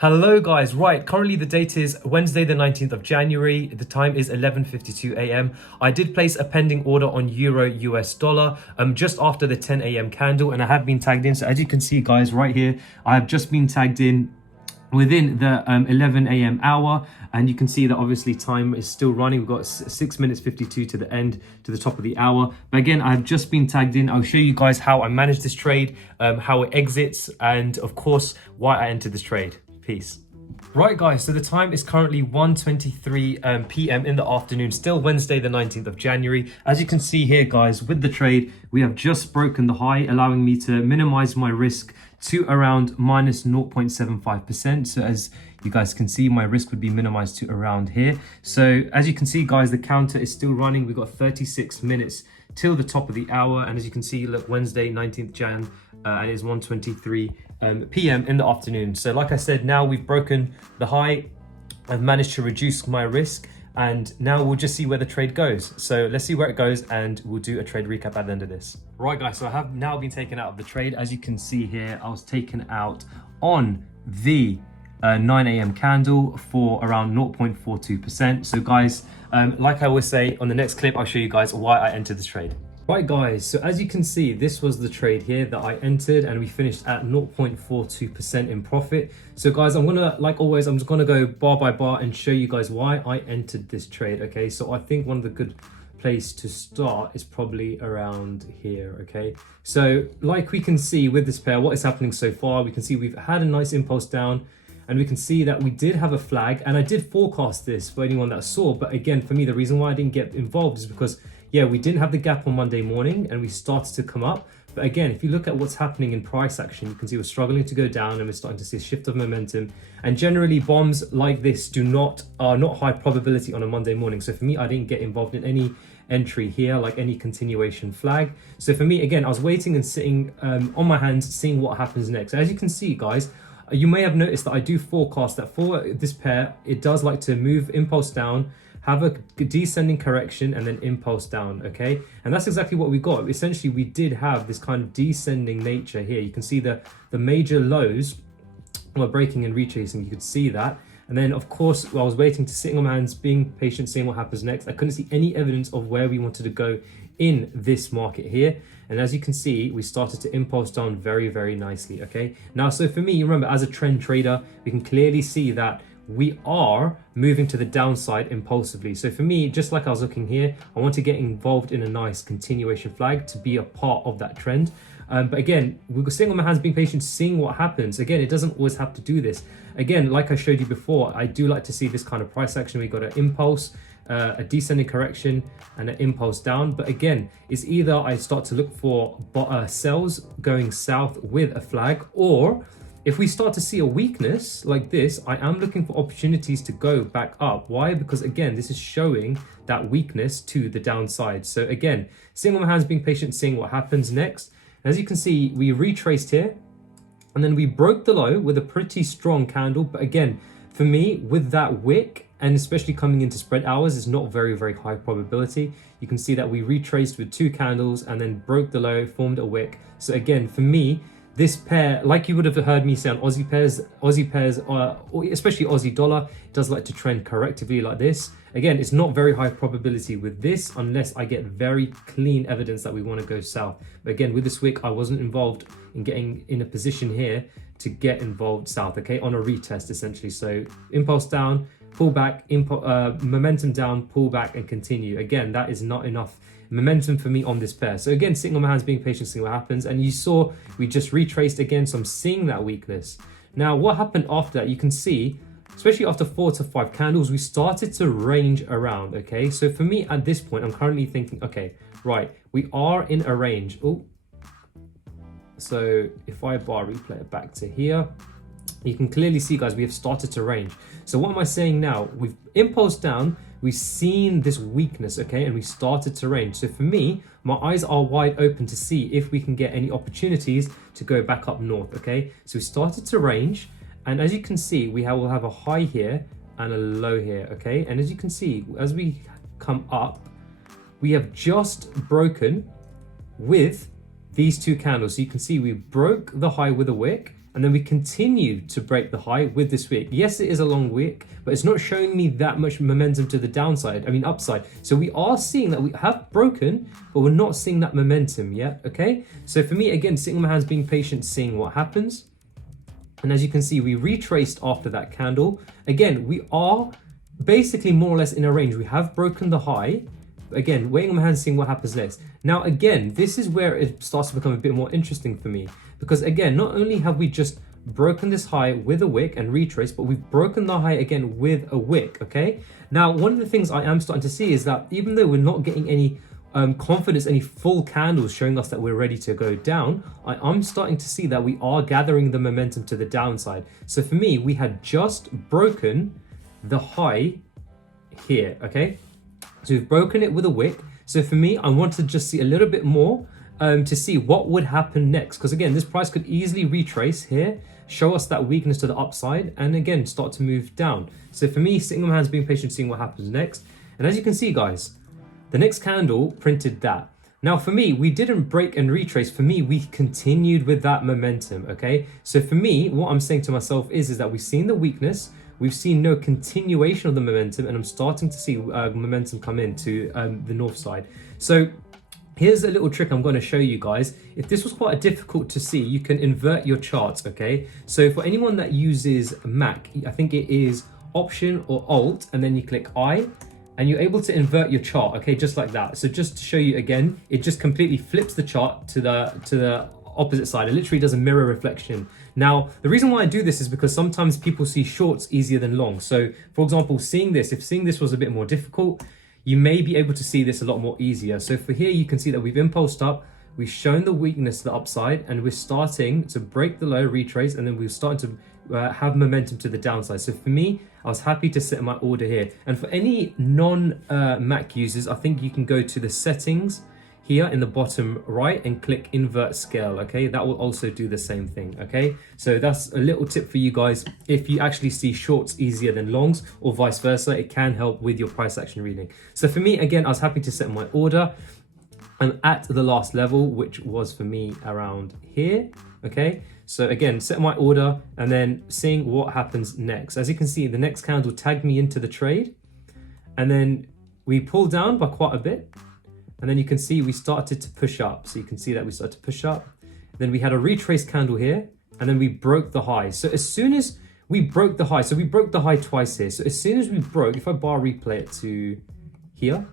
Hello guys, right, currently the date is Wednesday the 19th of January, the time is 11:52 a.m. I did place a pending order on Euro US dollar just after the 10 a.m. candle, and I have been tagged in. So as you can see guys right here, I have just been tagged in within the 11 a.m. hour, and you can see that obviously time is still running. We've got 6 minutes 52 to the end, to the top of the hour. But again, I've just been tagged in. I'll show you guys how I manage this trade, how it exits, and of course why I entered this trade. Peace. Right guys, so the time is currently 1:23 p.m. in the afternoon, still Wednesday the 19th of January. As you can see here guys, with the trade, we have just broken the high, allowing me to minimize my risk to around minus 0.75%. So as you guys can see, my risk would be minimized to around here. So as you can see guys, the counter is still running. We've got 36 minutes till the top of the hour, and as you can see, look, Wednesday 19th Jan, and it is 1:23 p.m. in the afternoon. So like I said, now we've broken the high, I've managed to reduce my risk, and now we'll just see where the trade goes. So let's see where it goes, and we'll do a trade recap at the end of this. Right guys, so I have now been taken out of the trade. As you can see here, I was taken out on the 9 a.m. candle for around 0.42%. So guys, like I always say, on the next clip, I'll show you guys why I entered this trade. Right guys, so as you can see, this was the trade here that I entered, and we finished at 0.42% in profit. So guys, I'm gonna, like always, I'm just gonna go bar by bar and show you guys why I entered this trade, okay? So I think one of the good place to start is probably around here, okay? So like we can see with this pair, what is happening so far, we can see we've had a nice impulse down, and we can see that we did have a flag, and I did forecast this for anyone that saw. But again, for me, the reason why I didn't get involved is because, yeah, we didn't have the gap on Monday morning and we started to come up. But again, if you look at what's happening in price action, you can see we're struggling to go down, and we're starting to see a shift of momentum. And generally bombs like this are not high probability on a Monday morning. So for me, I didn't get involved in any entry here, like any continuation flag. So for me, again, I was waiting and sitting on my hands, seeing what happens next. As you can see, guys, you may have noticed that I do forecast that for this pair, it does like to move impulse down, have a descending correction, and then impulse down, okay? And that's exactly what we got. Essentially, we did have this kind of descending nature here. You can see the major lows were breaking and retracing. You could see that. And then, of course, I was waiting to sitting on my hands, being patient, seeing what happens next. I couldn't see any evidence of where we wanted to go in this market here. And as you can see, we started to impulse down very, very nicely, okay? Now, so for me, you remember, as a trend trader, we can clearly see that we are moving to the downside impulsively. So for me, just like I was looking here, I want to get involved in a nice continuation flag to be a part of that trend. But again, we're sitting on my hands, being patient, seeing what happens. Again, it doesn't always have to do this. Again, like I showed you before, I do like to see this kind of price action. We got an impulse, a descending correction, and an impulse down. But again, it's either I start to look for sells going south with a flag, or if we start to see a weakness like this, I am looking for opportunities to go back up. Why? Because again, this is showing that weakness to the downside. So again, sitting on my hands, being patient, seeing what happens next. As you can see, we retraced here, and then we broke the low with a pretty strong candle. But again, for me, with that wick, and especially coming into spread hours, is not very, very high probability. You can see that we retraced with 2 candles and then broke the low, formed a wick. So again, for me, this pair, like you would have heard me say on Aussie pairs, especially Aussie dollar, does like to trend correctively like this. Again, it's not very high probability with this unless I get very clean evidence that we want to go south. But again, with this wick, I wasn't involved in getting in a position here to get involved south, okay, on a retest essentially. So impulse down, pull back, momentum down, pull back, and continue. Again, that is not enough momentum for me on this pair. So again, sitting on my hands, being patient, seeing what happens. And you saw we just retraced again, so I'm seeing that weakness. Now, what happened after that, you can see, especially after 4 to 5 candles, we started to range around, okay? So for me at this point, I'm currently thinking, okay, right, we are in a range. Oh, so if I bar replay it back to here, you can clearly see, guys, we have started to range. So what am I saying now? We've impulsed down, we've seen this weakness, okay, and we started to range. So for me, my eyes are wide open to see if we can get any opportunities to go back up north, okay? So we started to range, and as you can see, will have a high here and a low here, okay? And as you can see, as we come up, we have just broken with these 2 candles. So you can see we broke the high with a wick, and then we continue to break the high with this wick. Yes, it is a long wick, but it's not showing me that much momentum to the downside, upside. So we are seeing that we have broken, but we're not seeing that momentum yet, okay? So for me, again, sitting on my hands, being patient, seeing what happens. And as you can see, we retraced after that candle. Again, we are basically more or less in a range. We have broken the high. Again, waiting on my hands, seeing what happens next. Now, again, this is where it starts to become a bit more interesting for me. Because again, not only have we just broken this high with a wick and retraced, but we've broken the high again with a wick, okay? Now, one of the things I am starting to see is that even though we're not getting any confidence, any full candles showing us that we're ready to go down, I'm starting to see that we are gathering the momentum to the downside. So for me, we had just broken the high here, okay? So we've broken it with a wick. So for me, I want to just see a little bit more to see what would happen next. Because again, this price could easily retrace here, show us that weakness to the upside, and again, start to move down. So for me, sitting on my hands, being patient, seeing what happens next. And as you can see, guys, the next candle printed that. Now for me, we didn't break and retrace. For me, we continued with that momentum, okay? So for me, what I'm saying to myself is that we've seen the weakness, we've seen no continuation of the momentum, and I'm starting to see momentum come into the north side. So here's a little trick I'm going to show you guys. If this was quite difficult to see, you can invert your charts, okay? So for anyone that uses Mac, I think it is Option or Alt, and then you click I, and you're able to invert your chart, okay, just like that. So just to show you again, it just completely flips the chart to the opposite side. It literally does a mirror reflection. Now, the reason why I do this is because sometimes people see shorts easier than long. So for example, if seeing this was a bit more difficult, you may be able to see this a lot more easier. So for here, you can see that we've impulsed up, we've shown the weakness to the upside, and we're starting to break the low, retrace, and then we're starting to have momentum to the downside. So for me, I was happy to set my order here. And for any non-Mac users, I think you can go to the settings here in the bottom right and click invert scale, okay? That will also do the same thing, okay? So that's a little tip for you guys. If you actually see shorts easier than longs or vice versa, it can help with your price action reading. So for me, again, I was happy to set my order. I'm at the last level, which was for me around here, okay? So again, set my order and then seeing what happens next. As you can see, the next candle tagged me into the trade, and then we pulled down by quite a bit. And then you can see we started to push up. So you can see that we started to push up. Then we had a retrace candle here, and then we broke the high. So as soon as we broke the high, so we broke the high twice here. So as soon as we broke, if I bar replay it to here,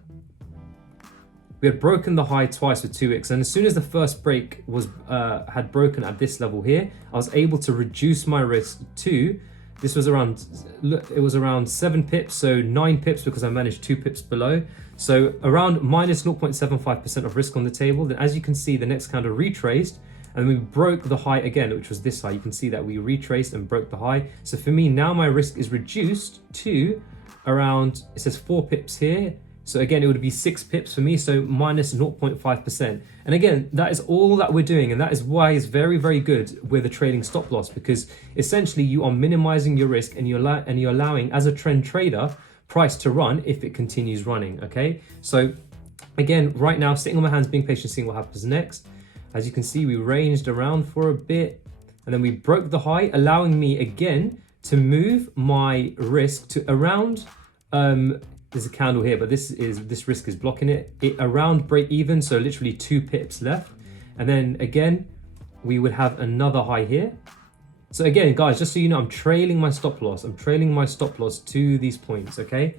we had broken the high twice with 2x, and as soon as the first break was had broken at this level here, I was able to reduce my risk to, this was around, it was around 7 pips, so 9 pips because I managed 2 pips below. So around minus 0.75% of risk on the table. Then as you can see, the next candle retraced, and we broke the high again, which was this high. You can see that we retraced and broke the high. So for me, now my risk is reduced to around, it says 4 pips here. So again, it would be 6 pips for me, so minus 0.5%. And again, that is all that we're doing. And that is why it's very, very good with a trading stop loss, because essentially you are minimizing your risk and you're allowing, as a trend trader, price to run if it continues running, okay? So again, right now, sitting on my hands, being patient, seeing what happens next. As you can see, we ranged around for a bit, and then we broke the high, allowing me again to move my risk to around, there's a candle here, but this risk is blocking it around break even, so literally 2 pips left. And then again, we would have another high here. So again, guys, just so you know, I'm trailing my stop loss. I'm trailing my stop loss to these points, okay?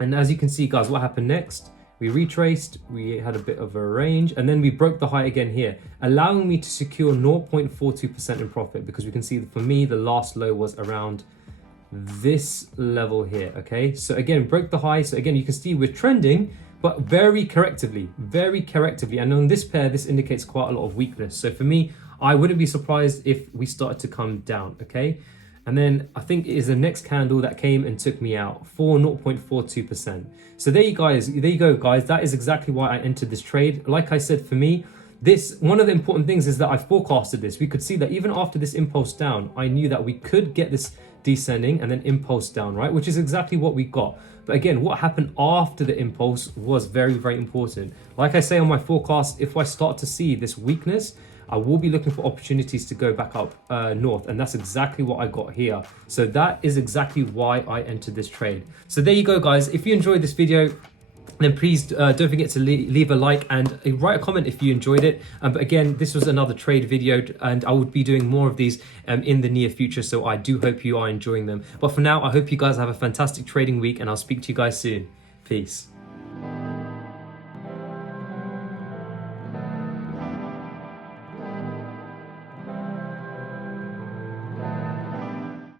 And as you can see, guys, what happened next? We retraced, we had a bit of a range, and then we broke the high again here, allowing me to secure 0.42% in profit, because we can see that for me, the last low was around this level here, okay? So again, broke the high. So again, you can see we're trending, but very correctively. And on this pair, this indicates quite a lot of weakness. So for me, I wouldn't be surprised if we started to come down, okay? And then I think it is the next candle that came and took me out for 0.42%. So there you go, guys. That is exactly why I entered this trade. Like I said, for me, one of the important things is that I forecasted this. We could see that even after this impulse down, I knew that we could get this descending and then impulse down, right? Which is exactly what we got. But again, what happened after the impulse was very, very important. Like I say on my forecast, if I start to see this weakness, I will be looking for opportunities to go back up north, and that's exactly what I got here. So that is exactly why I entered this trade. So there you go, guys. If you enjoyed this video, then please don't forget to leave a like and write a comment if you enjoyed it. But again, this was another trade video, and I would be doing more of these in the near future, so I do hope you are enjoying them. But for now, I hope you guys have a fantastic trading week, and I'll speak to you guys soon. Peace.